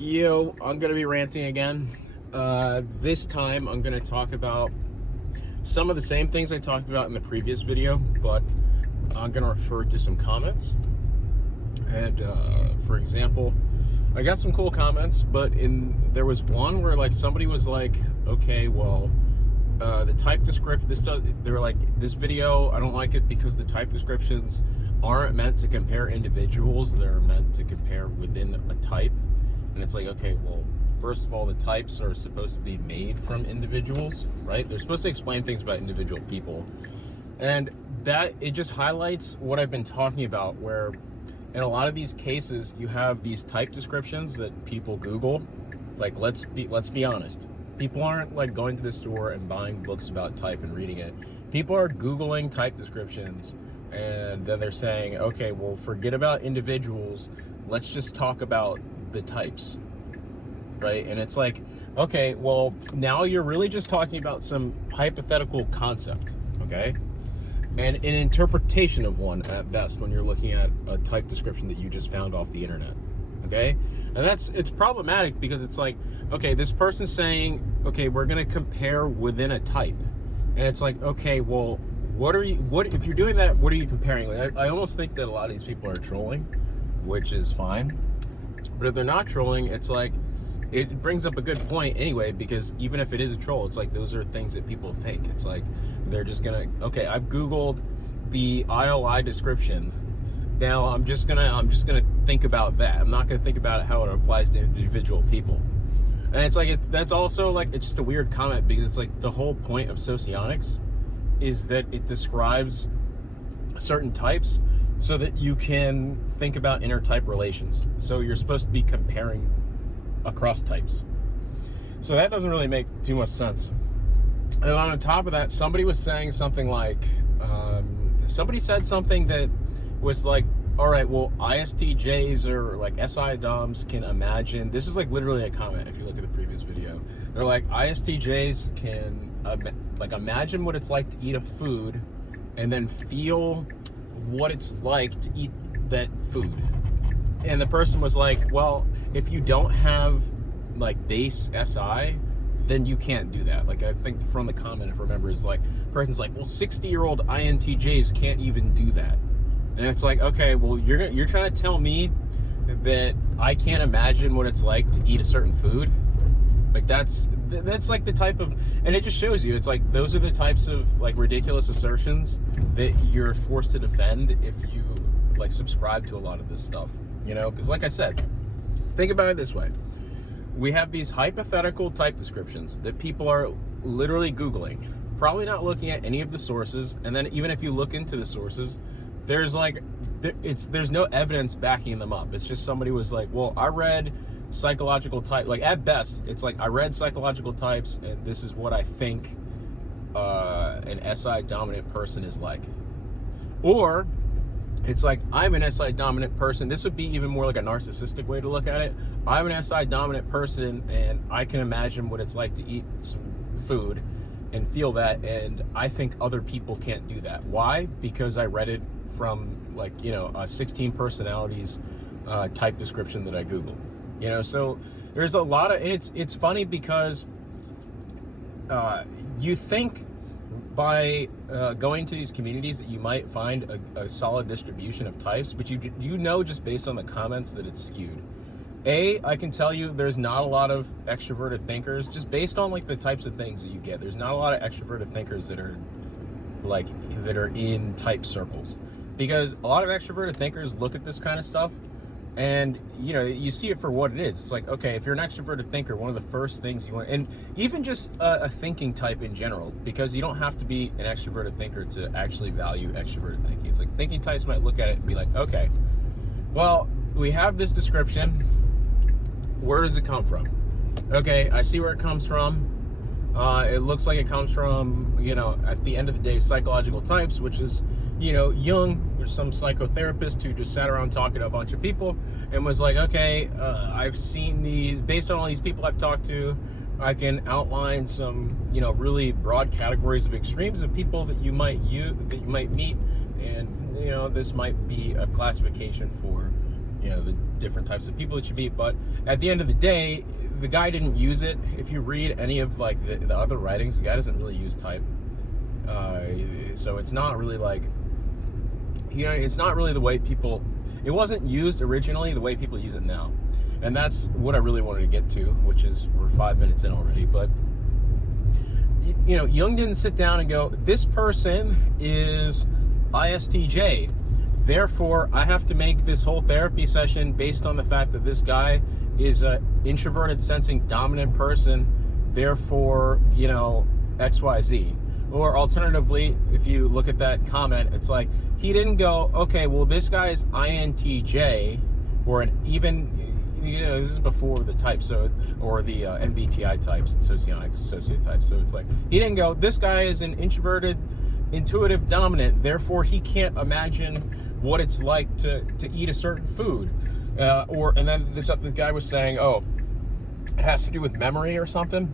Yo, I'm gonna be ranting again. This time I'm gonna talk about some of the same things I talked about in the previous video, but I'm gonna refer to some comments. And for example, I got some cool comments, but there was one where like somebody was like, okay, well, the type description. They were like, this video, I don't like it because the type descriptions aren't meant to compare individuals. They're meant to compare within a type. And it's like, okay, well, first of all, the types are supposed to be made from individuals, right? They're supposed to explain things about individual people. And that, it just highlights what I've been talking about, where in a lot of these cases, you have these type descriptions that people Google. Like, let's be honest. People aren't like going to the store and buying books about type and reading it. People are Googling type descriptions, and then they're saying, okay, well, forget about individuals. Let's just talk about the types, right? And it's like, okay, well, now you're really just talking about some hypothetical concept, okay? And an interpretation of one at best when you're looking at a type description that you just found off the internet, okay? And it's problematic because it's like, okay, this person's saying, okay, we're gonna compare within a type. And it's like, okay, well, if you're doing that, what are you comparing? Like, I almost think that a lot of these people are trolling, which is fine. But if they're not trolling, it's like, it brings up a good point anyway, because even if it is a troll, it's like, those are things that people think. It's like, they're just gonna, okay, I've Googled the ILI description. Now I'm just gonna think about that. I'm not gonna think about how it applies to individual people. And it's like, that's also like, it's just a weird comment, because it's like the whole point of socionics is that it describes certain types so that you can think about intertype relations. So you're supposed to be comparing across types. So that doesn't really make too much sense. And on top of that, somebody was saying something like, somebody said something that was like, all right, well, ISTJs or like SI DOMs can imagine, this is like literally a comment if you look at the previous video. They're like, ISTJs can like imagine what it's like to eat a food and then feel what it's like to eat that food. And the person was like, well, if you don't have like base SI, then you can't do that. Like, I think from the comment, if I remember, is like, the person's like, well, 60-year-old INTJs can't even do that. And it's like, okay, well, you're trying to tell me that I can't imagine what it's like to eat a certain food? Like, that's like the type of, and it just shows you, it's like, those are the types of like ridiculous assertions that you're forced to defend if you like subscribe to a lot of this stuff, you know? Because like I said, think about it this way. We have these hypothetical type descriptions that people are literally Googling, probably not looking at any of the sources. And then even if you look into the sources, there's no evidence backing them up. It's just somebody was like, well, I read psychological type, like at best, it's like, I read psychological types and this is what I think an SI dominant person is like. Or it's like, I'm an SI dominant person. This would be even more like a narcissistic way to look at it. I'm an SI dominant person and I can imagine what it's like to eat some food and feel that, and I think other people can't do that. Why? Because I read it from like, you know, a 16 personalities type description that I Googled. You know, so there's a lot of, and it's funny because you think by going to these communities that you might find a solid distribution of types, but you know just based on the comments that it's skewed. I can tell you there's not a lot of extroverted thinkers, just based on like the types of things that you get. There's not a lot of extroverted thinkers that are in type circles, because a lot of extroverted thinkers look at this kind of stuff and, you know, you see it for what it is. It's like, okay, if you're an extroverted thinker, one of the first things you want, and even just a thinking type in general, because you don't have to be an extroverted thinker to actually value extroverted thinking. It's like thinking types might look at it and be like, okay, well, we have this description. Where does it come from? Okay, I see where it comes from. It looks like it comes from, you know, at the end of the day, psychological types, which is, you know, Jung, or some psychotherapist who just sat around talking to a bunch of people and was like, okay, I've seen based on all these people I've talked to, I can outline some, you know, really broad categories of extremes of people that you might meet, and, you know, this might be a classification for you know, the different types of people that you meet. But at the end of the day, the guy didn't use it. If you read any of like the other writings, the guy doesn't really use type. So it's not really like, you know, it's not really the way people, it wasn't used originally the way people use it now. And that's what I really wanted to get to, which is, we're 5 minutes in already. But, you know, Jung didn't sit down and go, this person is ISTJ. Therefore, I have to make this whole therapy session based on the fact that this guy is a introverted, sensing, dominant person. Therefore, you know, XYZ. Or alternatively, if you look at that comment, it's like, he didn't go, okay, well, this guy's INTJ, or an even, you know, this is before the type, so, or the MBTI types, socionic sociotypes. So it's like, he didn't go, this guy is an introverted, intuitive, dominant, therefore he can't imagine what it's like to eat a certain food. And then the guy was saying, oh, it has to do with memory or something.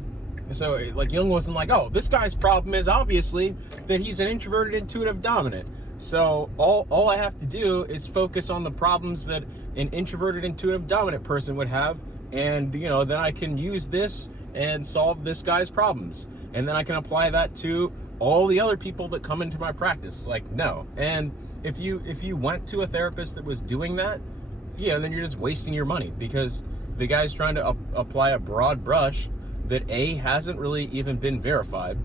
So like Jung wasn't like, oh, this guy's problem is obviously that he's an introverted, intuitive, dominant. So all I have to do is focus on the problems that an introverted, intuitive, dominant person would have, and you know, then I can use this and solve this guy's problems, and then I can apply that to all the other people that come into my practice. Like, no. And if you went to a therapist that was doing that, yeah, then you're just wasting your money, because the guy's trying to apply a broad brush that A, hasn't really even been verified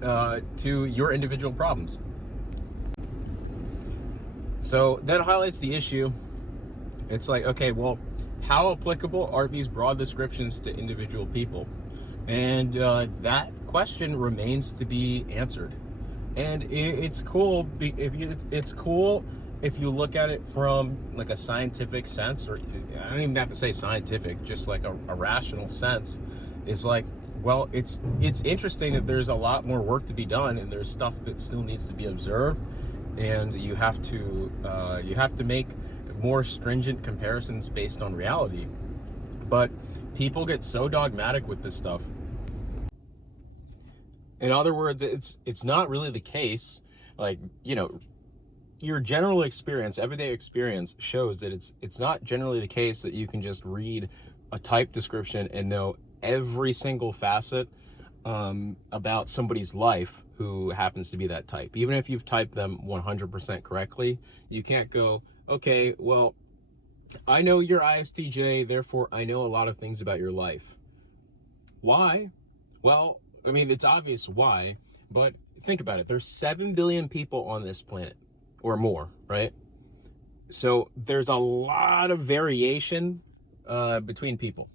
to your individual problems. So that highlights the issue. It's like, okay, well, how applicable are these broad descriptions to individual people? And that question remains to be answered. And it's cool it's cool if you look at it from like a scientific sense, or I don't even have to say scientific, just like a rational sense. Is like, well, it's interesting that there's a lot more work to be done, and there's stuff that still needs to be observed, and you have to make more stringent comparisons based on reality. But people get so dogmatic with this stuff. In other words, it's not really the case. Like, you know, your general experience, everyday experience, shows that it's not generally the case that you can just read a type description and know every single facet about somebody's life who happens to be that type. Even if you've typed them 100% correctly, you can't go, okay, well, I know you're ISTJ, therefore I know a lot of things about your life. Why? Well, I mean, it's obvious why, but think about it. There's 7 billion people on this planet, or more, right? So there's a lot of variation between people.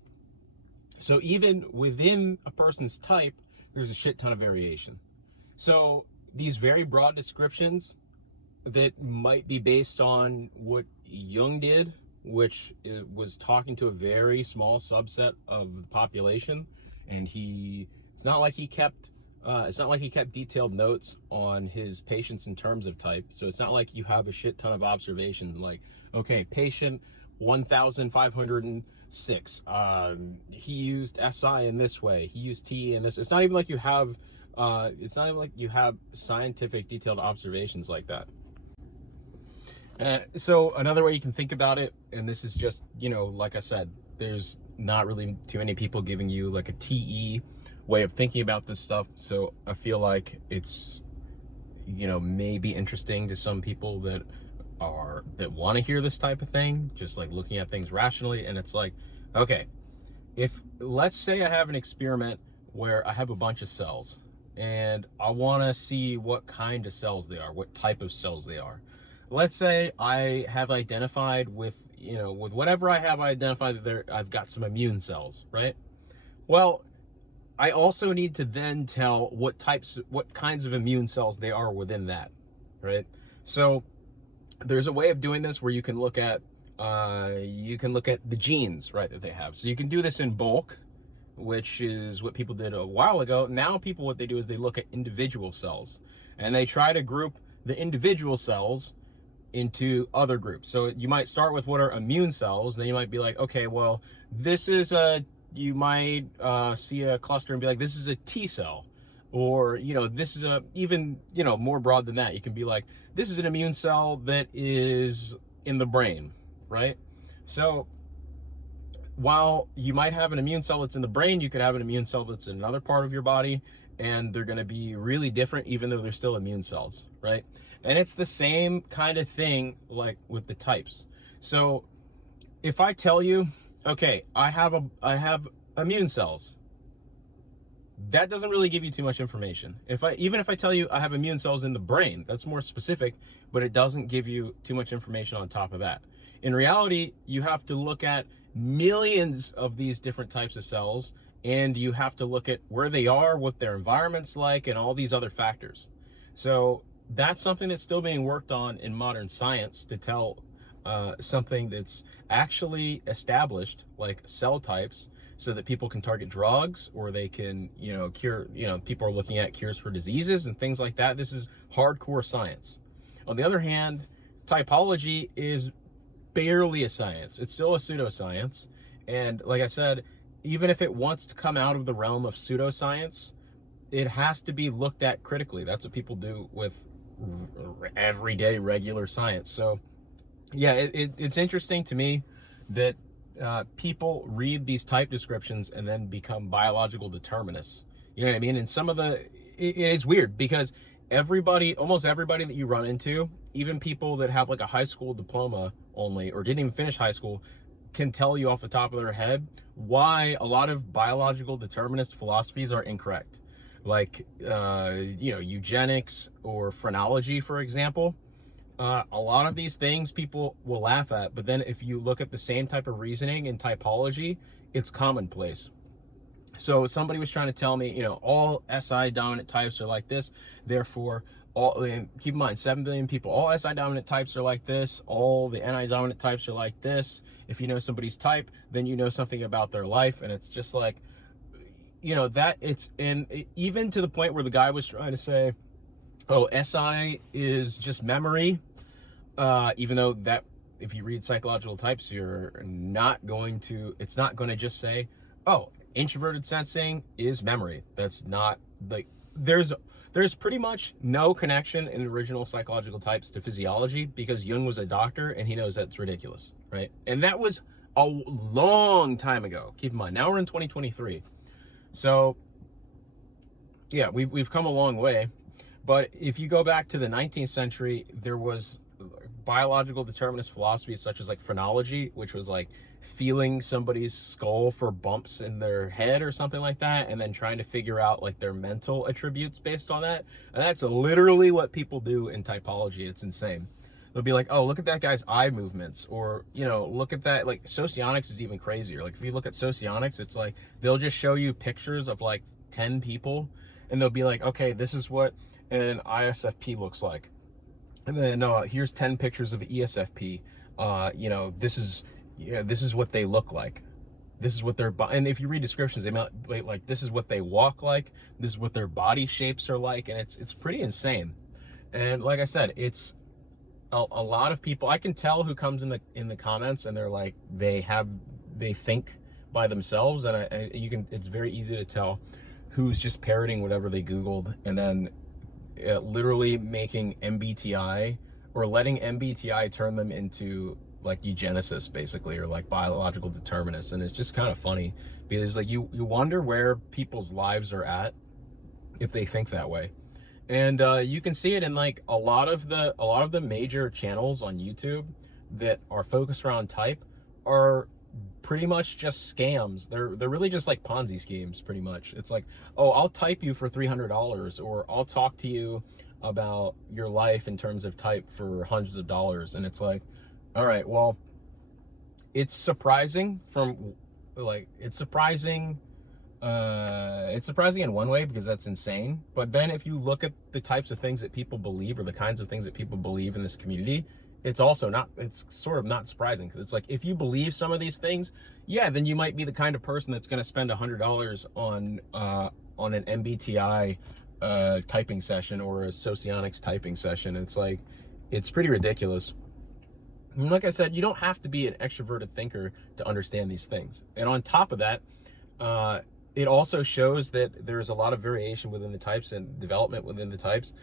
So even within a person's type, there's a shit ton of variation. So these very broad descriptions that might be based on what Jung did, which was talking to a very small subset of the population, and it's not like he kept detailed notes on his patients in terms of type. So it's not like you have a shit ton of observations like, okay, patient 1,506, he used SI in this way, he used T in this. It's not even like you have scientific detailed observations like that. So another way you can think about it, and this is just, you know, like I said, there's not really too many people giving you like a TE way of thinking about this stuff. So I feel like it's, you know, maybe interesting to some people that want to hear this type of thing, just like looking at things rationally. And it's like, okay, if let's say I have an experiment where I have a bunch of cells and I want to see what kind of cells they are, what type of cells they are. Let's say I have identified with whatever I have identified that I've got some immune cells, right? Well, I also need to then tell what kinds of immune cells they are within that, right? So there's a way of doing this where you can look at the genes, right, that they have. So you can do this in bulk, which is what people did a while ago. Now people, what they do is they look at individual cells, and they try to group the individual cells into other groups. So you might start with what are immune cells, then you might be like, okay, well, you might see a cluster and be like, this is a T cell, or, you know, this is even more broad than that. You can be like, this is an immune cell that is in the brain, right? So while you might have an immune cell that's in the brain, you could have an immune cell that's in another part of your body, and they're going to be really different, even though they're still immune cells, right? And it's the same kind of thing like with the types. So if I tell you, okay, I have immune cells, that doesn't really give you too much information. Even if I tell you I have immune cells in the brain, that's more specific, but it doesn't give you too much information on top of that. In reality, you have to look at millions of these different types of cells, and you have to look at where they are, what their environment's like, and all these other factors. So that's something that's still being worked on in modern science to tell something that's actually established, like cell types, so that people can target drugs, or they can, cure, people are looking at cures for diseases and things like that. This is hardcore science. On the other hand, typology is barely a science. It's still a pseudoscience. And like I said, even if it wants to come out of the realm of pseudoscience, it has to be looked at critically. That's what people do with everyday regular science. So yeah, it's interesting to me that people read these type descriptions and then become biological determinists. You know what I mean? And it's weird because almost everybody that you run into, even people that have like a high school diploma only, or didn't even finish high school, can tell you off the top of their head why a lot of biological determinist philosophies are incorrect. Like, eugenics or phrenology, for example. A lot of these things people will laugh at, but then if you look at the same type of reasoning in typology, it's commonplace. So somebody was trying to tell me, all SI dominant types are like this, therefore, keep in mind, 7 billion people, all SI dominant types are like this, all the NI dominant types are like this. If you know somebody's type, then you know something about their life. And it's just like, even to the point where the guy was trying to say, oh, SI is just memory, even though that, if you read psychological types, it's not going to just say, oh, introverted sensing is memory. That's not like, there's pretty much no connection in original psychological types to physiology, because Jung was a doctor and he knows that's ridiculous, right? And that was a long time ago. Keep in mind, now we're in 2023. So yeah, we've come a long way. But if you go back to the 19th century, there was biological determinist philosophies such as like phrenology, which was like feeling somebody's skull for bumps in their head or something like that, and then trying to figure out like their mental attributes based on that. And that's literally what people do in typology. It's insane. They'll be like, oh, look at that guy's eye movements, or, look at that. Like, socionics is even crazier. Like, if you look at socionics, it's like they'll just show you pictures of like 10 people, and they'll be like, okay, this is what an ISFP looks like, and then here's 10 pictures of ESFP. This is what they look like. This is what and if you read descriptions, they might like, this is what they walk like. This is what their body shapes are like, and it's pretty insane. And like I said, it's a lot of people. I can tell who comes in the comments, and they're like, they think by themselves, and it's very easy to tell who's just parroting whatever they Googled, and then literally making MBTI, or letting MBTI turn them into like eugenicists, basically, or like biological determinists. And it's just kind of funny, because like you wonder where people's lives are at if they think that way. And you can see it in like a lot of the major channels on YouTube that are focused around type are pretty much just scams. They're really just like Ponzi schemes, pretty much. It's like, oh, I'll type you for $300, or I'll talk to you about your life in terms of type for hundreds of dollars. And it's like, all right, well, it's surprising it's surprising in one way, because that's insane. But then if you look at the types of things that people believe, or the kinds of things that people believe in this community, it's sort of not surprising, because it's like, if you believe some of these things, yeah, then you might be the kind of person that's going to spend $100 on an MBTI typing session, or a socionics typing session. It's like, it's pretty ridiculous. And like I said, you don't have to be an extroverted thinker to understand these things. And on top of that, it also shows that there's a lot of variation within the types and development within the types,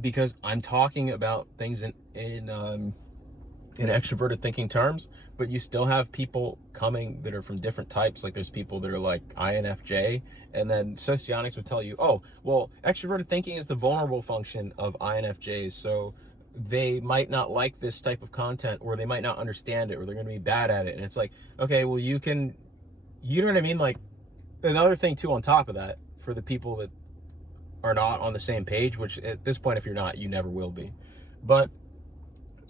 because I'm talking about things in in extroverted thinking terms, but you still have people coming that are from different types. Like there's people that are like INFJ, and then socionics would tell you, oh, well, extroverted thinking is the vulnerable function of INFJs, so they might not like this type of content, or they might not understand it, or they're going to be bad at it. And it's like, okay, well, you know what I mean? Like, another thing too, on top of that, for the people that are not on the same page, which at this point, if you're not, you never will be, but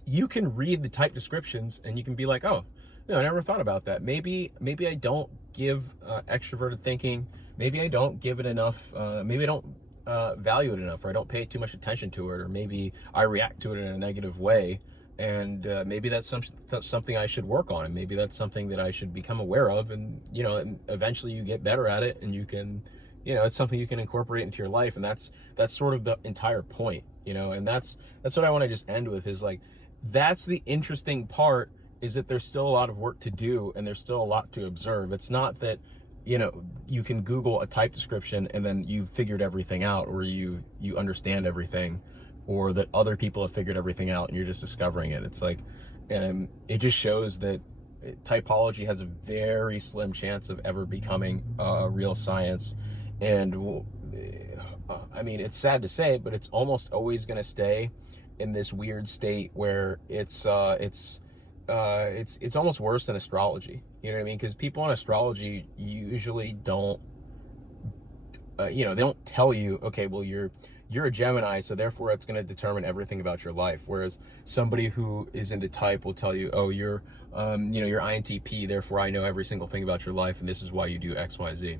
you can read the type descriptions and you can be like, oh, I never thought about that. Maybe I don't give extroverted thinking, maybe I don't give it enough, maybe I don't value it enough, or I don't pay too much attention to it, or maybe I react to it in a negative way, and maybe that's something I should work on, and maybe that's something that I should become aware of, and and eventually you get better at it, and you can, it's something you can incorporate into your life, and that's sort of the entire point, and that's what I want to just end with, is like, that's the interesting part, is that there's still a lot of work to do, and there's still a lot to observe. It's not that you can Google a type description and then you've figured everything out, or you understand everything, or that other people have figured everything out and you're just discovering it. It's like, it just shows that typology has a very slim chance of ever becoming real science. And I mean, it's sad to say, but it's almost always going to stay in this weird state where it's almost worse than astrology. You know what I mean? Because people in astrology usually don't, they don't tell you, okay, well, you're a Gemini, so therefore it's going to determine everything about your life. Whereas somebody who is into type will tell you, oh, you're INTP, therefore I know every single thing about your life, and this is why you do X, Y, Z.